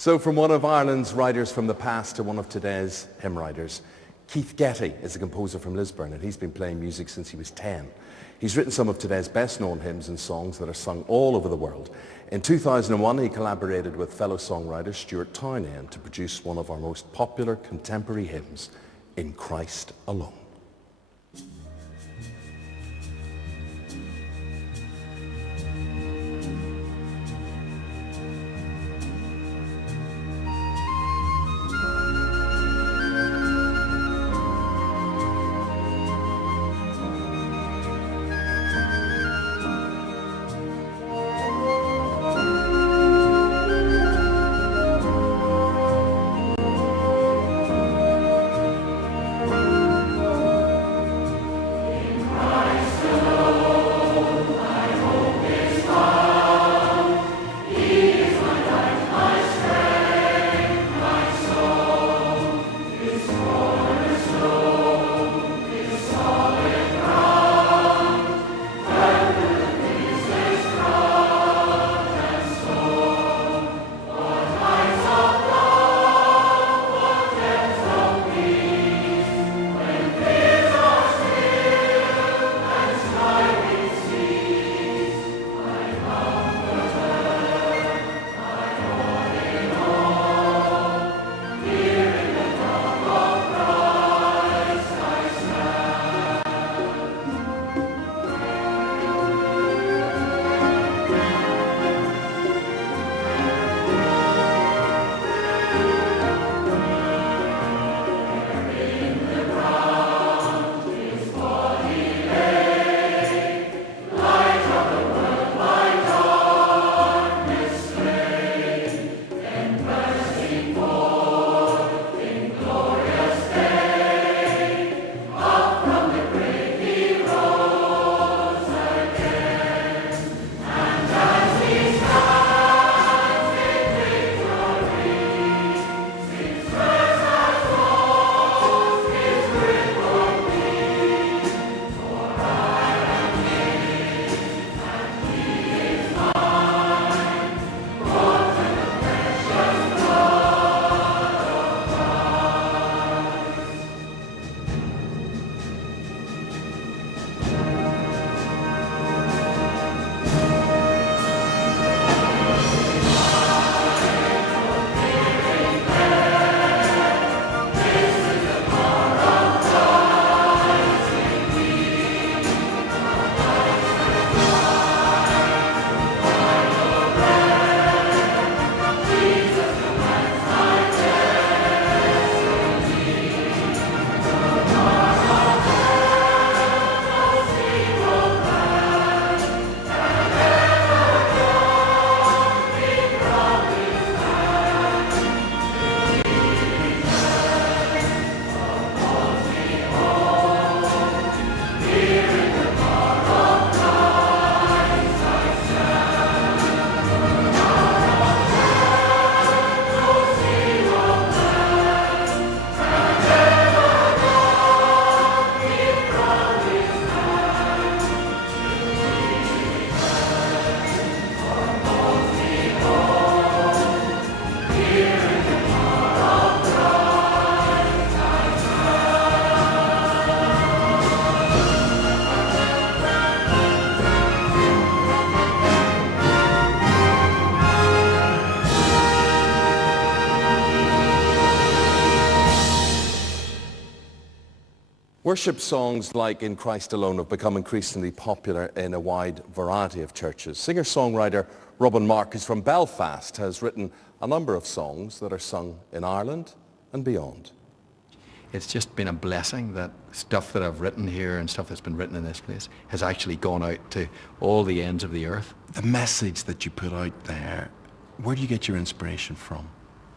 So from one of Ireland's writers from the past to one of today's hymn writers, Keith Getty is a composer from Lisburn, and he's been playing music since he was 10. He's written some of today's best-known hymns and songs that are sung all over the world. In 2001, he collaborated with fellow songwriter Stuart Townend to produce one of our most popular contemporary hymns, In Christ Alone. Worship songs like In Christ Alone have become increasingly popular in a wide variety of churches. Singer-songwriter Robin Mark, from Belfast, has written a number of songs that are sung in Ireland and beyond. It's just been a blessing that stuff that I've written here and stuff that's been written in this place has actually gone out to all the ends of the earth. The message that you put out there, where do you get your inspiration from?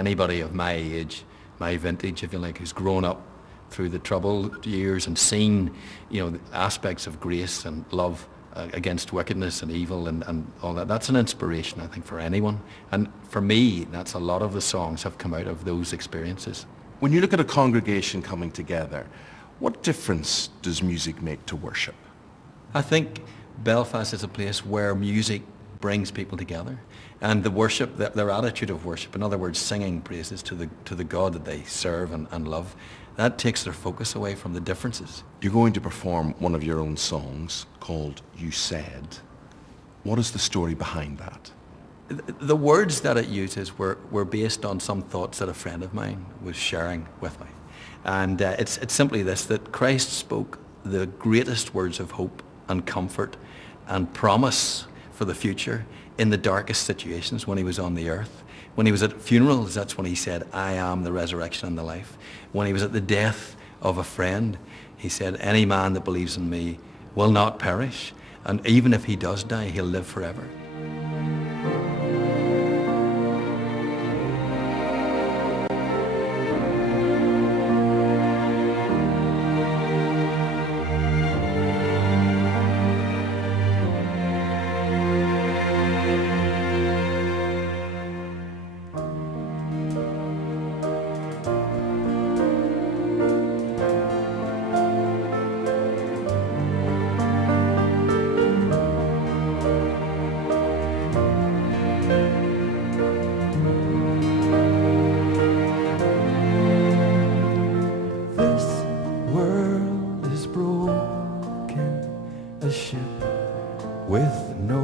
Anybody of my age, my vintage, if you like, who's grown up through the troubled years and seen, the aspects of grace and love against wickedness and evil and all that. That's an inspiration, I think, for anyone. And for me, that's a lot of the songs have come out of those experiences. When you look at a congregation coming together, what difference does music make to worship? I think Belfast is a place where music brings people together. And the worship, their attitude of worship, in other words, singing praises to the God that they serve and love, that takes their focus away from the differences. You're going to perform one of your own songs called You Said. What is the story behind that? The words that it uses were based on some thoughts that a friend of mine was sharing with me. And it's simply this, that Christ spoke the greatest words of hope and comfort and promise for the future in the darkest situations when he was on the earth. When he was at funerals, that's when he said, I am the resurrection and the life. When he was at the death of a friend, he said, any man that believes in me will not perish. And even if he does die, he'll live forever. A ship with no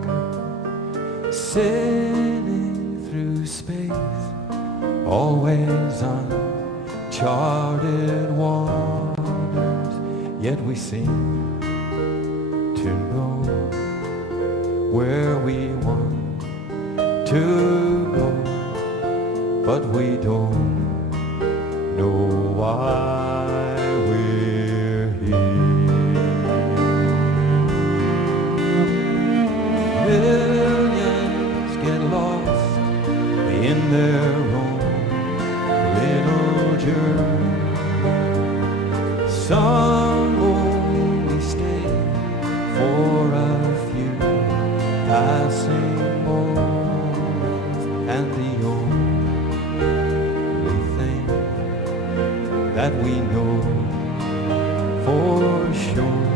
anchor, sailing through space, always uncharted waters, yet we seem to know where we want to go, but we don't know why we're here. Millions get lost in their own little journey. Some only stay for a few passing moments, and the only thing that we know for sure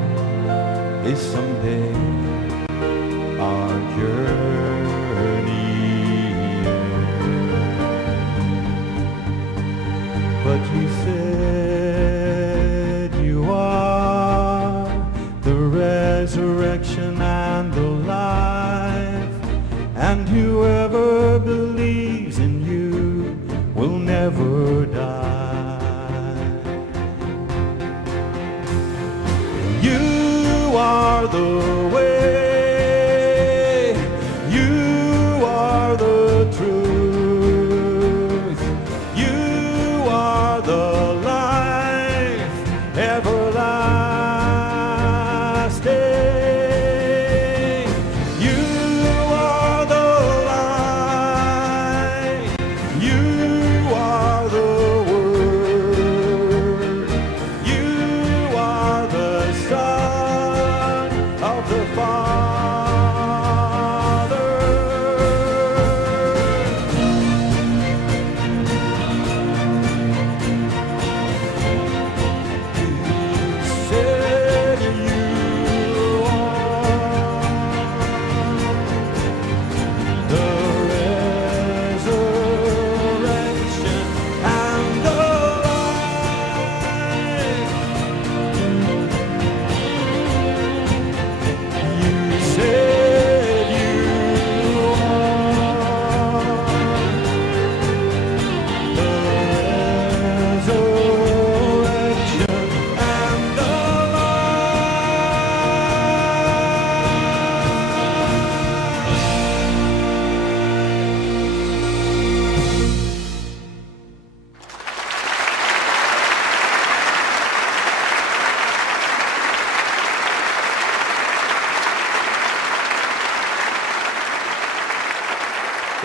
is someday our journey ends. But you said you are the resurrection and the life, and whoever believes in you will never die. You are the way,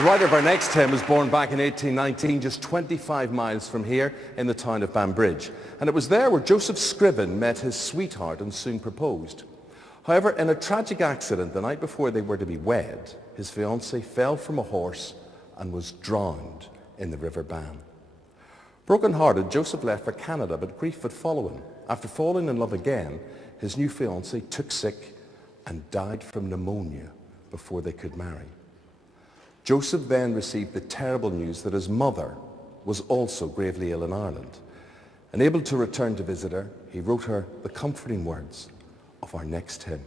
The writer of our next hymn was born back in 1819, just 25 miles from here in the town of Banbridge. And it was there where Joseph Scriven met his sweetheart and soon proposed. However, in a tragic accident the night before they were to be wed, his fiancée fell from a horse and was drowned in the River Bann. Broken-hearted, Joseph left for Canada, but grief would follow him. After falling in love again, his new fiancée took sick and died from pneumonia before they could marry. Joseph then received the terrible news that his mother was also gravely ill in Ireland. Unable to return to visit her, he wrote her the comforting words of our next hymn.